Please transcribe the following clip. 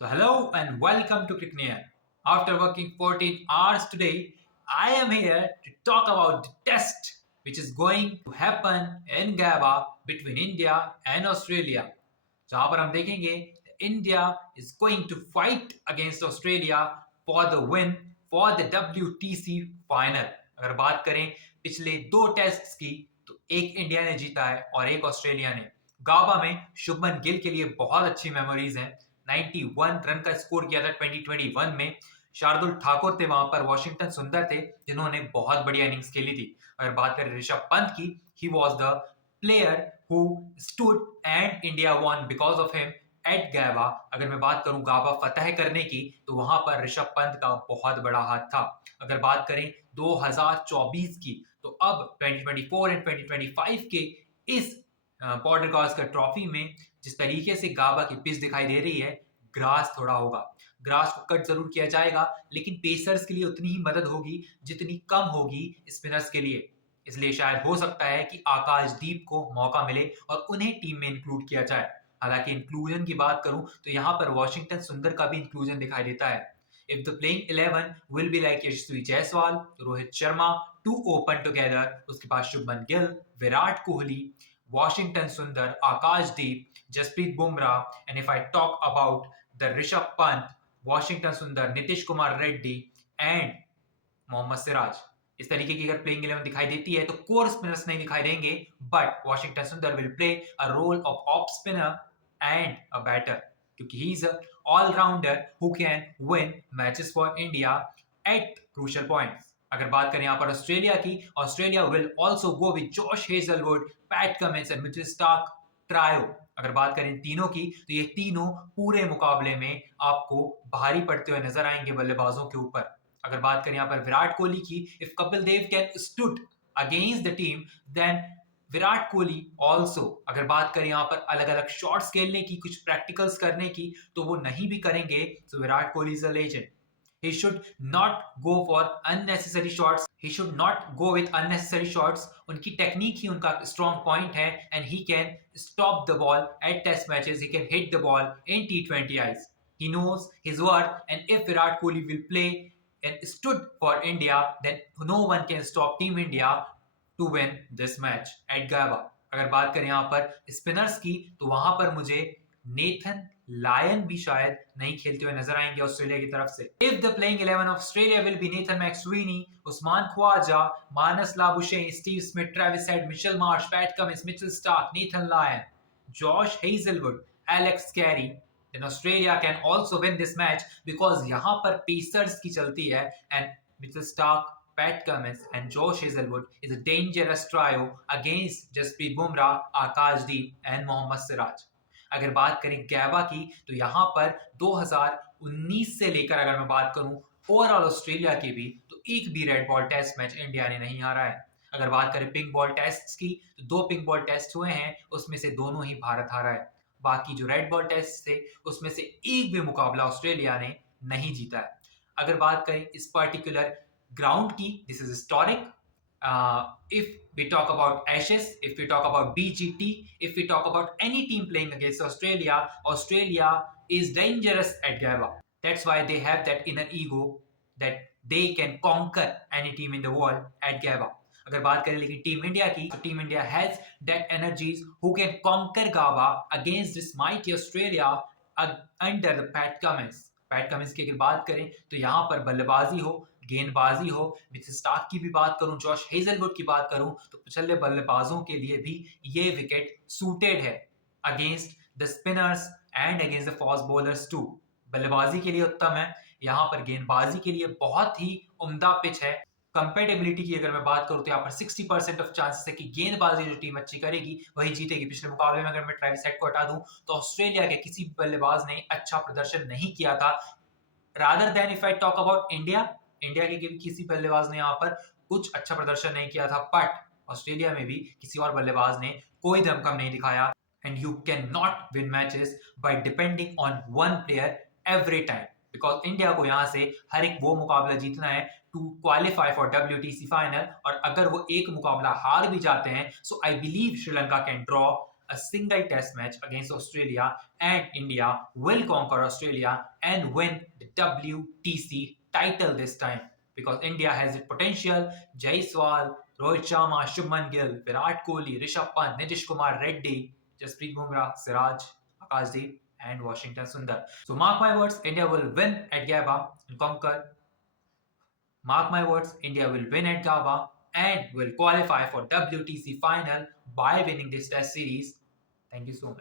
So, hello and welcome to Cricknear. After working 14 hours today, I am here to talk about the test which is going to happen in Gaba between India and Australia. जहां पर हम देखेंगे India is going to fight against Australia for the win for the WTC final. अगर बात करें पिछले दो test की तो एक इंडिया ने जीता है और एक ऑस्ट्रेलिया ने। गाबा में शुभमन गिल के लिए बहुत अच्छी मेमोरीज हैं। 91 रन का स्कोर किया था 2021 में। शार्दुल ठाकुर थे वहां पर, वॉशिंगटन सुंदर थे जिन्होंने बहुत बढ़िया इनिंग्स खेली थी। अगर बात करें ऋषभ पंत की, he was the player who stood and India won because of him at Gaba। अगर मैं बात करूं गाबा फतेह करने की तो वहां पर ऋषभ पंत का बहुत बड़ा हाथ था। अगर बात करें 2024 की तो अब 2024 एंड 2025 के इस बॉर्डर गावस्कर ट्रॉफी में जिस तरीके से गाबा की पिच दिखाई दे रही है, ग्रास थोड़ा होगा, ग्रास को कट जरूर किया जाएगा, लेकिन पेसर्स के लिए उतनी ही मदद होगी जितनी कम होगी स्पिनर्स के लिए। इसलिए शायद हो सकता है कि आकाशदीप को मौका मिले और उन्हें टीम में इंक्लूड किया जाए। हालांकि इंक्लूजन की बात करूं तो यहाँ पर वॉशिंगटन सुंदर का भी इंक्लूजन दिखाई देता है। If the playing 11 will be like Yashasvi Jaiswal, Rohit Sharma to open together, उसके बाद Shubman Gill, Virat Kohli, Washington Sundar, Akashdeep, Jasprit Bumrah, and if I talk about the Rishabh Pant, Washington Sundar, Nitish Kumar Reddy and Mohammed Siraj. इस तरीके की अगर प्लेइंग 11 दिखाई देती है तो कोर स्पिनर्स नहीं दिखाई देंगे, but Washington Sundar will play a role of off spinner and a batter, क्योंकि he is a allrounder who can win matches for India at crucial points. अगर बात करें यहाँ पर ऑस्ट्रेलिया की, Australia will also go with Josh Hazlewood, Pat Cummins and Mitchell Starc trio. अगर बात करें तीनों की तो ये तीनों पूरे मुकाबले में आपको भारी पड़ते हुए नजर आएंगे बल्लेबाजों के ऊपर। अगर बात करें यहाँ पर विराट कोहली की, if Kapil Dev can stood against the team then Virat Kohli also. अगर बात करें यहाँ पर अलग अलग शॉट्स खेलने की, कुछ प्रैक्टिकल्स करने की, तो वो नहीं भी करेंगे। तो Virat Kohli is a legend. He should not go for unnecessary shots. He should not go with unnecessary shots. उनकी टेक्निक ही उनका स्ट्रॉन्ग पॉइंट है and he can stop the ball at test matches. He can hit the ball in T20Is. He knows his worth, and if Virat Kohli will play and stood for India, then no one can stop Team India to win this match at Gaba। अगर बात करें यहाँ पर spinners की तो वहां पर मुझे नेथन लायन भी शायद नहीं खेलते हुए नजर आएंगे ऑस्ट्रेलिया की तरफ से। If the playing 11 of Australia will be Nathan McSweeney, Usman Khawaja, Marnus Labuschagne, Steve Smith, Travis Head, Mitchell Marsh, Pat Cummins, Mitchell Starc, Nathan Lyon, Josh Hazlewood, Alex Carey, then Australia can also win this match because यहाँ पर pacers की चलती है and Mitchell Starc, Pat Cummins and Josh Hazelwood is a dangerous trio against Jasprit Bumrah, Akashdeep and Mohammad Siraj। अगर बात करें गैबा की तो यहाँ पर 2019 से लेकर अगर मैं बात करूं ओवरऑल ऑस्ट्रेलिया की भी, तो एक भी red ball test match India ने नहीं हारा है। अगर बात करें पिंक बॉल टेस्ट की तो 2 पिंक बॉल टेस्ट हुए हैं, उसमें से दोनों ही भारत हारा है। बाकी जो रेड बॉल टेस्ट थे उसमें से एक भी मुकाबला ऑस्ट्रेलिया ने नहीं जीता है। अगर बात करें इस पर्टिकुलर ग्राउंड की, this is historic. If we talk about Ashes, if we talk about BGT, if we talk about any team playing against Australia, Australia is dangerous at Gaba. That's why they have that inner ego that they can conquer any team in the world at Gaba। अगर बात करें लेकिन team India की तो team India has that energies who can conquer Gabba against this mighty Australia under the Pat Cummins. Pat Cummins की अगर बात करें तो यहाँ पर बल्लेबाजी हो, गेंदबाजी हो, मिचेल स्टार्क की भी बात करूं, जॉश हेजलवुड की बात करूं, तो पिछले बल्लेबाजों के लिए भी ये विकेट सूटेड है against the spinners and against the fast bowlers too. बल्लेबाजी के लिए उत्तम है, यहाँ पर गेंदबाजी के लिए बहुत ही उम्दा पिच है। कंपेटेबिलिटी की अगर मैं बात करूं तो यहाँ पर 60% ऑफ चांसेस है कि गेंदबाजी जो टीम अच्छी करेगी वही जीतेगी। पिछले मुकाबले में अगर मैं ट्रेविस हेड को हटा दूं तो ऑस्ट्रेलिया के किसी बल्लेबाज ने अच्छा प्रदर्शन नहीं किया था। Rather than if I talk about India, India के किसी बल्लेबाज ने यहाँ पर कुछ अच्छा प्रदर्शन नहीं किया था, बट ऑस्ट्रेलिया में भी किसी और बल्लेबाज ने कोई दमखम नहीं दिखाया। And you can not win matches by depending on one player every time, because India को यहाँ से हर एक वो मुकाबला जीतना है to qualify for WTC final. और अगर वो एक मुकाबला हार भी जाते हैं so I believe Sri Lanka can draw a single test match against Australia, and India will conquer Australia and win the WTC title this time because India has the potential. Jaiswal, Rohit Sharma, Shubman Gill, Virat Kohli, Rishabh Pant, Nitish Kumar Reddy, Jasprit Bumrah, Siraj, Akashdeep, and Washington Sundar. So mark my words, India will win at Gabba and conquer. Mark my words, India will win at Gabba and will qualify for WTC final by winning this test series. Thank you so much.